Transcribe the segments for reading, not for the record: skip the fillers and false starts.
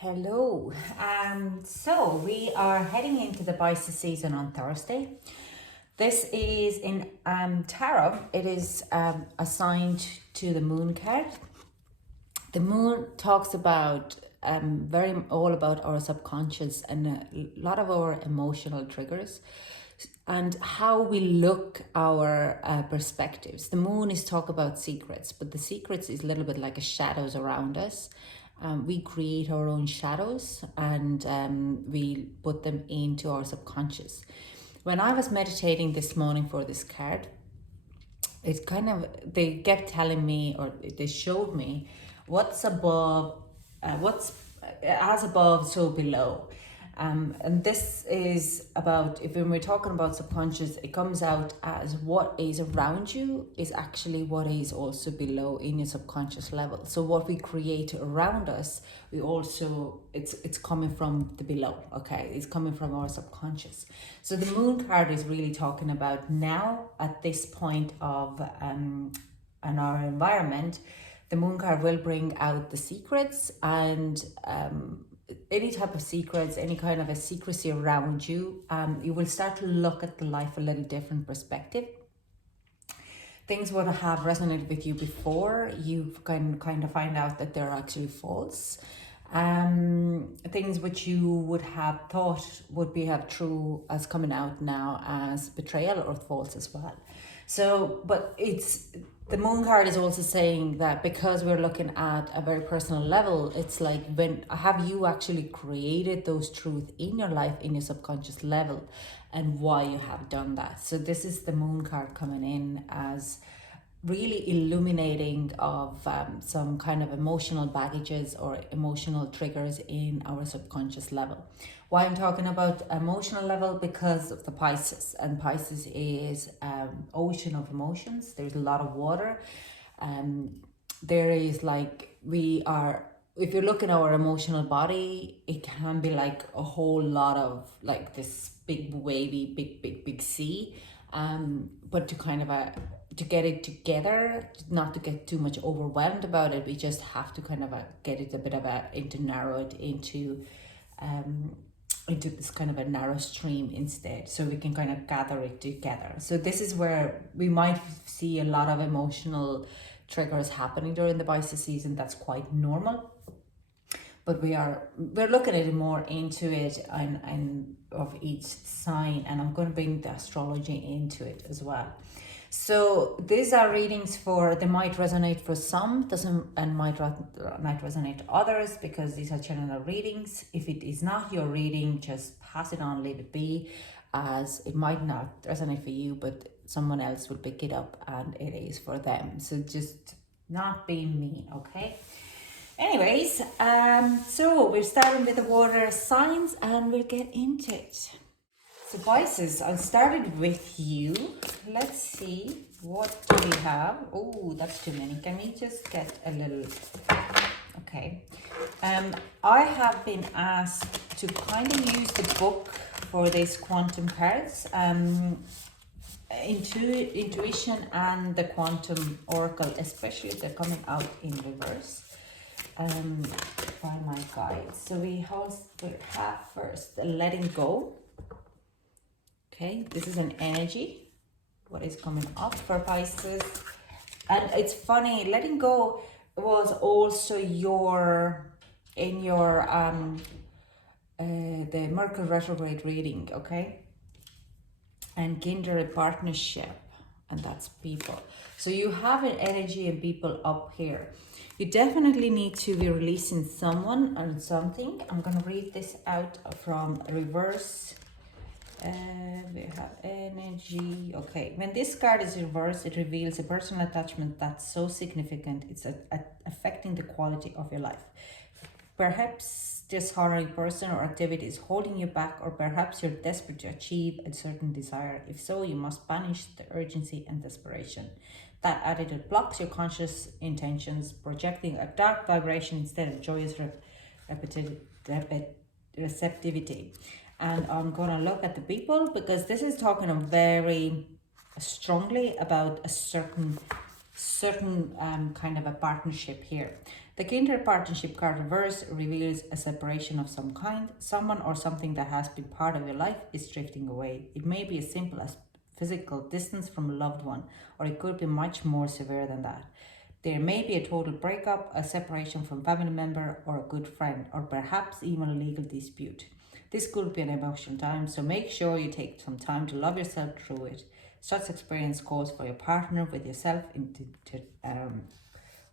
Hello. So we are heading into the Pisces season on Thursday. This is in tarot. It is assigned to the moon card. The moon talks about very all about our subconscious and a lot of our emotional triggers and how we look our perspectives. The moon is talk about secrets, but the secrets is a little bit like a shadows around us. We create our own shadows and we put them into our subconscious. When I was meditating this morning for this card, it kind of, they kept telling me, or they showed me what's above, what's as above, so below. And this is about, if when we're talking about subconscious, it comes out as what is around you is actually what is also below in your subconscious level. So what we create around us, we also, it's coming from the below, okay? It's coming from our subconscious. So the moon card is really talking about now at this point of in our environment, the moon card will bring out the secrets and any type of secrets, any kind of a secrecy around you, you will start to look at the life a little different perspective. Things would have resonated with you before, you can kind of find out that they're actually false. Things which you would have thought would be have true as coming out now as betrayal or false as well. So, but it's, the moon card is also saying that because we're looking at a very personal level, it's like, when have you actually created those truths in your life, in your subconscious level, and why you have done that. So this is the moon card coming in as really illuminating of some kind of emotional baggages or emotional triggers in our subconscious level. Why I'm talking about emotional level? Because of the Pisces, and Pisces is ocean of emotions. There's a lot of water. There is like, we are, if you look at our emotional body, it can be like a whole lot of like this big wavy, big sea. But to kind of to get it together, not to get too much overwhelmed about it, we just have to kind of get it a bit of into narrow it into this kind of a narrow stream instead, so we can kind of gather it together. So this is where we might see a lot of emotional triggers happening during the Pisces season. That's quite normal, but we're looking at it more into it and of each sign, and I'm going to bring the astrology into it as well. So these are readings for, they might resonate for some, doesn't, and might not resonate to others, because these are general readings. If it is not your reading, just pass it on, leave it be, as it might not resonate for you, but someone else will pick it up and it is for them. So just not being me, okay? Anyways, so we're starting with the water signs and we'll get into it. So Pisces, I started with you. Let's see, what do we have? Oh, that's too many. Can we just get a little, okay. I have been asked to kind of use the book for these quantum cards. Intuition and the quantum oracle, especially if they're coming out in reverse. By my guides. So we have first the letting go. Okay, this is an energy, what is coming up for Pisces. And it's funny, letting go was also in your the Mercury retrograde reading, okay? And kindred partnership, and that's people. So you have an energy and people up here. You definitely need to be releasing someone or something. I'm gonna read this out from reverse. We have energy. Okay, when this card is reversed, it reveals a personal attachment that's so significant it's affecting the quality of your life. Perhaps this horrible person or activity is holding you back, or perhaps you're desperate to achieve a certain desire. If so, you must banish the urgency and desperation. That attitude blocks your conscious intentions, projecting a dark vibration instead of joyous receptivity. And I'm gonna look at the people, because this is talking very strongly about a certain certain kind of a partnership here. The Kinder partnership card reverse reveals a separation of some kind. Someone or something that has been part of your life is drifting away. It may be as simple as physical distance from a loved one, or it could be much more severe than that. There may be a total breakup, a separation from family member or a good friend, or perhaps even a legal dispute. This could be an emotional time, so make sure you take some time to love yourself through it. Such experience calls for your partner with yourself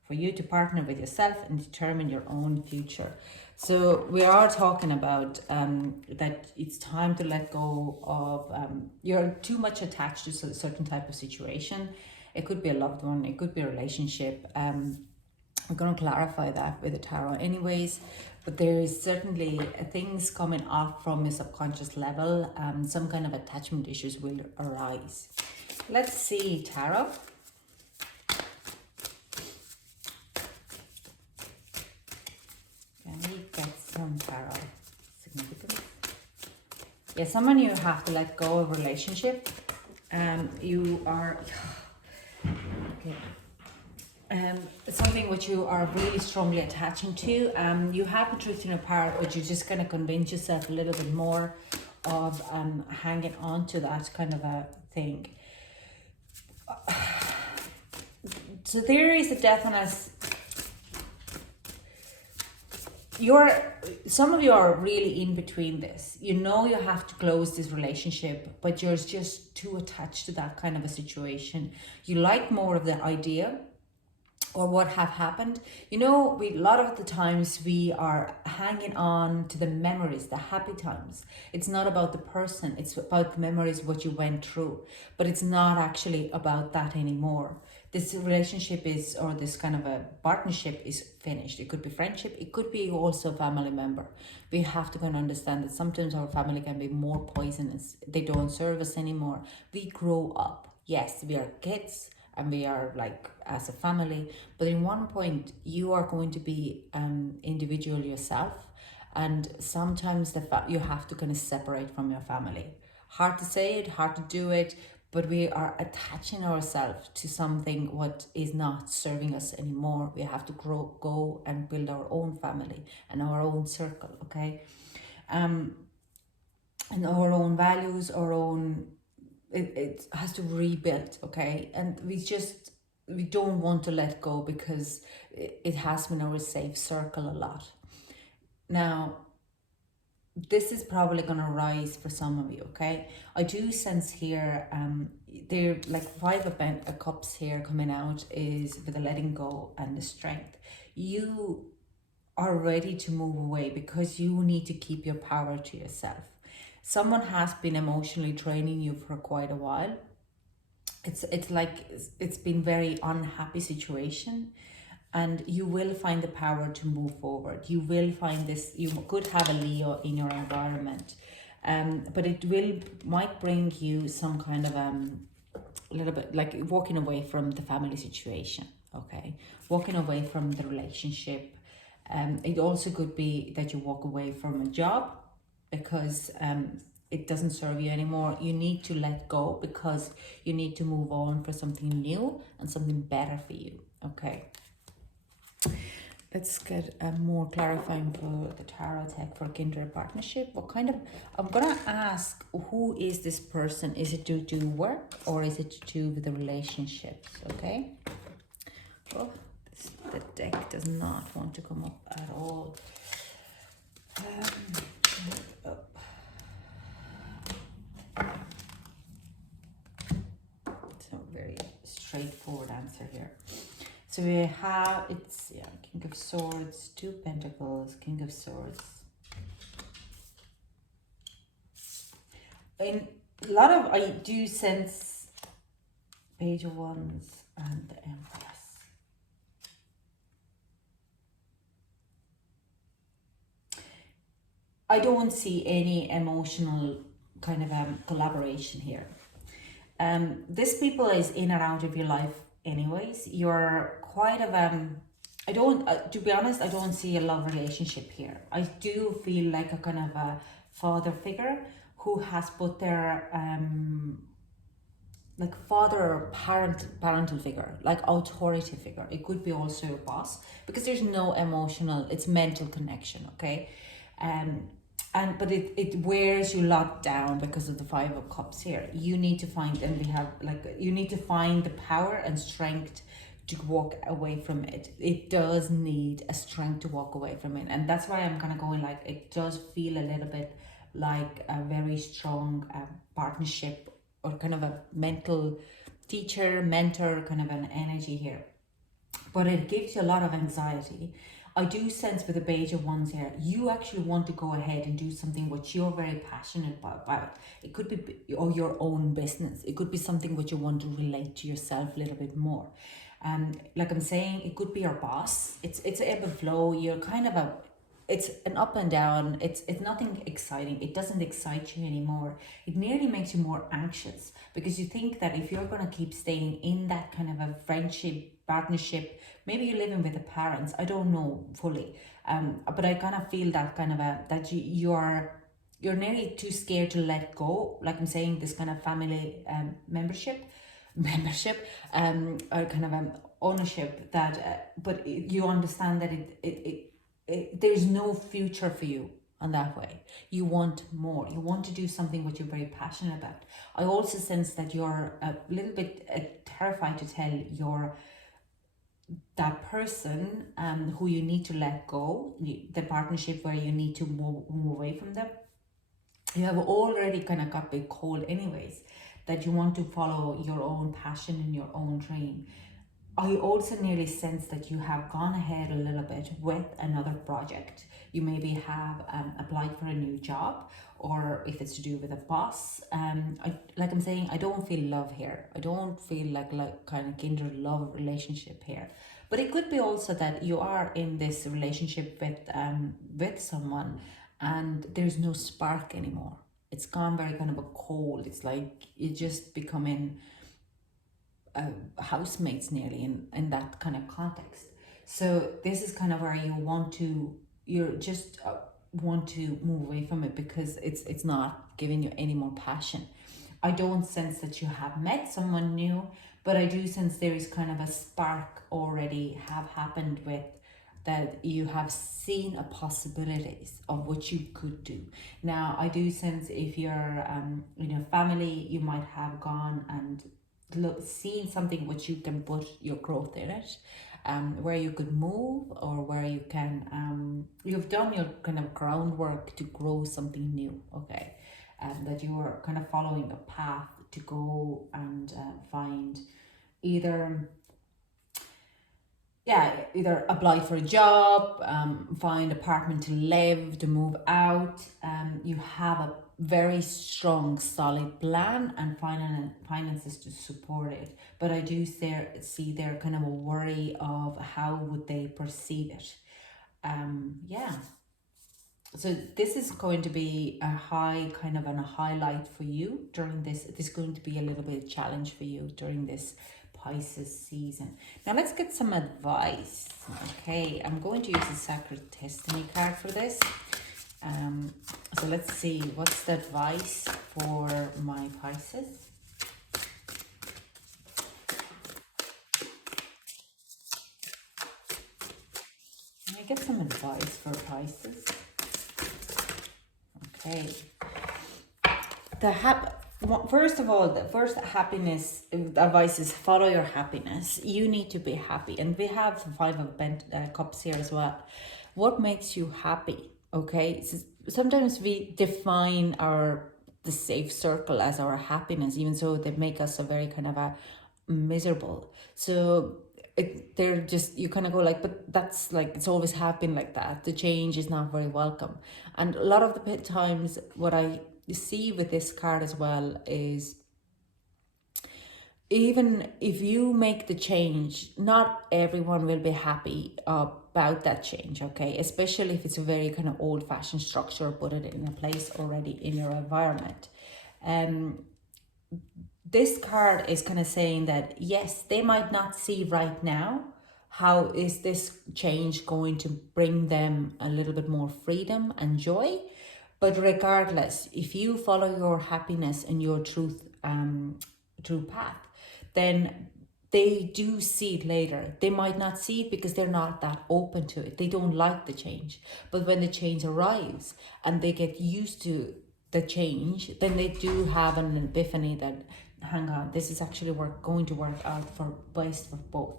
for you to partner with yourself and determine your own future. So we are talking about that it's time to let go of you're too much attached to a certain type of situation. It could be a loved one, it could be a relationship. We're going to clarify that with the tarot anyways, but there is certainly things coming up from your subconscious level. Some kind of attachment issues will arise. Let's see, tarot. Can we get some tarot significance? Yeah, someone you have to let go of relationship. You are okay. Something which you are really strongly attaching to. You have been drifting apart, but you're just going to convince yourself a little bit more of hanging on to that kind of a thing. So there is a definite. Some of you are really in between this. You know you have to close this relationship, but you're just too attached to that kind of a situation. You like more of the idea or what have happened. You know, a lot of the times we are hanging on to the memories, the happy times. It's not about the person, it's about the memories, what you went through. But it's not actually about that anymore. This relationship is, or this kind of a partnership is finished. It could be friendship, it could be also a family member. We have to kind of understand that sometimes our family can be more poisonous. They don't serve us anymore. We grow up. Yes, we are kids, and we are like as a family, but in one point you are going to be individual yourself, and sometimes you have to kind of separate from your family. Hard to say it, hard to do it, but we are attaching ourselves to something what is not serving us anymore. We have to go and build our own family and our own circle, okay? And our own values, our own it has to rebuild, okay? And we don't want to let go because it has been our safe circle a lot. Now, this is probably going to rise for some of you, okay? I do sense here, there like 5 of cups here coming out is with the letting go and the strength. You are ready to move away because you need to keep your power to yourself. Someone has been emotionally draining you for quite a while. It's like it's been very unhappy situation, and you will find the power to move forward. You will find this. You could have a Leo in your environment, but it might bring you some kind of a little bit like walking away from the family situation. Okay, walking away from the relationship. It also could be that you walk away from a job because it doesn't serve you anymore. You need to let go because you need to move on for something new and something better for you. Okay, let's get more clarifying for the tarot deck for Kinder partnership. What kind of, I'm gonna ask, who is this person? Is it to do work or is it to do with the relationships? Okay. Oh, the deck does not want to come up at all. It's a very straightforward answer here. So we have, it's, yeah, King of Swords, 2 Pentacles, King of Swords. In a lot of, I do sense Page of Wands and the Empress. I don't see any emotional kind of collaboration here. This people is in and out of your life anyways. You're quite of I don't to be honest, I don't see a love relationship here. I do feel like a kind of a father figure who has put their like father or parental figure, like authority figure. It could be also your boss, because there's no emotional, it's mental connection, okay? Um, and but it wears you a lot down because of the Five of Cups here. You need to find, and we have like, you need to find the power and strength to walk away from it. It does need a strength to walk away from it, and that's why I'm kind of going like, it does feel a little bit like a very strong partnership, or kind of a mental teacher mentor kind of an energy here, but it gives you a lot of anxiety. I do sense with the Page of Wands here, you actually want to go ahead and do something which you're very passionate about. It could be or your own business. It could be something which you want to relate to yourself a little bit more. Like I'm saying, it could be your boss. It's ebb and flow. You're kind of a, it's an up and down. It's nothing exciting. It doesn't excite you anymore. It nearly makes you more anxious, because you think that if you're gonna keep staying in that kind of a friendship, partnership, maybe you're living with the parents, I don't know fully, but I kind of feel that kind of a, that you're nearly too scared to let go. Like I'm saying, this kind of family membership, or kind of ownership, that but you understand that there's no future for you on that way. You want more. You want to do something which you're very passionate about. I also sense that you're a little bit terrified to tell that person who you need to let go, the partnership where you need to move away from them. You have already kind of got big cold anyways, that you want to follow your own passion and your own dream. I also nearly sense that you have gone ahead a little bit with another project. You maybe have applied for a new job, or if it's to do with a boss. Like I'm saying, I don't feel love here. I don't feel like kind of kindred love relationship here. But it could be also that you are in this relationship with someone, and there's no spark anymore. It's gone very kind of a cold. It's like you just becoming housemates nearly in that kind of context. So this is kind of where you're just want to move away from it, because it's not giving you any more passion. I don't sense that you have met someone new, but I do sense there is kind of a spark already have happened with, that you have seen a possibilities of what you could do. Now, I do sense if you're in your family, you might have gone and seen something which you can put your growth in it, where you could move, or where you can you've done your kind of groundwork to grow something new, okay, that you are kind of following a path to go and find either apply for a job, find apartment to live, to move out. You have a very strong, solid plan and finances to support it. But I do see there kind of a worry of how would they perceive it. Yeah. So this is going to be a highlight for you during this. It is going to be a little bit of challenge for you during this Pisces season. Now let's get some advice. Okay, I'm going to use the Sacred Destiny card for this. So let's see, what's the advice for my Pisces? Can I get some advice for Pisces? Okay. First of all, the first happiness advice is follow your happiness. You need to be happy. And we have the Five of Cups here as well. What makes you happy? Okay. So sometimes we define the safe circle as our happiness, even so they make us a very kind of a miserable. So they're just, you kind of go like, but that's like, it's always happened like that. The change is not very welcome. And a lot of the times what I see with this card as well is, even if you make the change, not everyone will be happy about that change, okay? Especially if it's a very kind of old-fashioned structure, put it in a place already in your environment. This card is kind of saying that, yes, they might not see right now how is this change going to bring them a little bit more freedom and joy. But regardless, if you follow your happiness and your truth, true path, then they do see it later. They might not see it because they're not that open to it. They don't like the change. But when the change arrives and they get used to the change, then they do have an epiphany that, hang on, this is actually going to work out for best for both.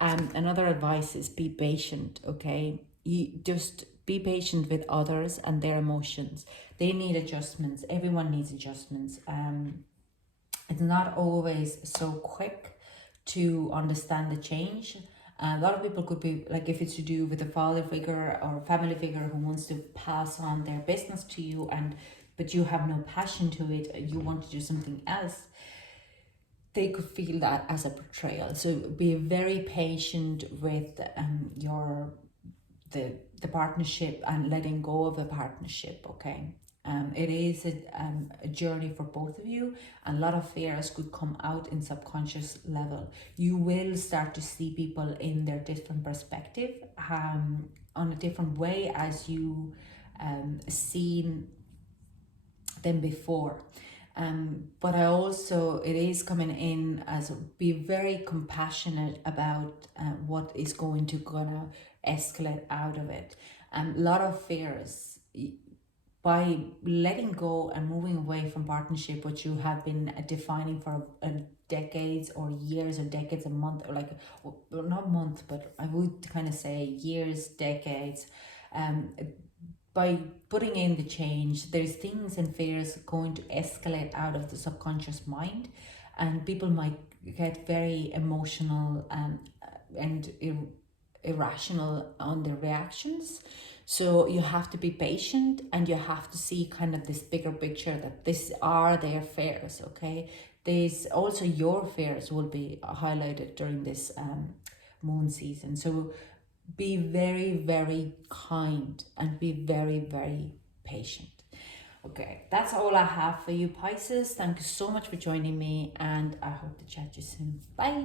Another advice is be patient, okay? You just be patient with others and their emotions. They need adjustments. Everyone needs adjustments. It's not always so quick to understand the change. A lot of people could be like, if it's to do with a father figure or a family figure who wants to pass on their business to you, and but you have no passion to it, you want to do something else, they could feel that as a betrayal. So be very patient with the partnership and letting go of the partnership, okay? It is a journey for both of you, and a lot of fears could come out in subconscious level. You will start to see people in their different perspective, on a different way as you seen them before. But I also, it is coming in as be very compassionate about what is gonna escalate out of it. A lot of fears, by letting go and moving away from partnership, which you have been defining for decades or years or decades, a month, or like, well, not month, but I would kind of say years, decades. By putting in the change, there's things and fears going to escalate out of the subconscious mind, and people might get very emotional and irrational on their reactions. So you have to be patient, and you have to see kind of this bigger picture, that this are their fears, okay? There's also your fears will be highlighted during this moon season. So be very, very kind and be very, very patient. Okay, that's all I have for you, Pisces. Thank you so much for joining me, and I hope to chat to you soon. Bye.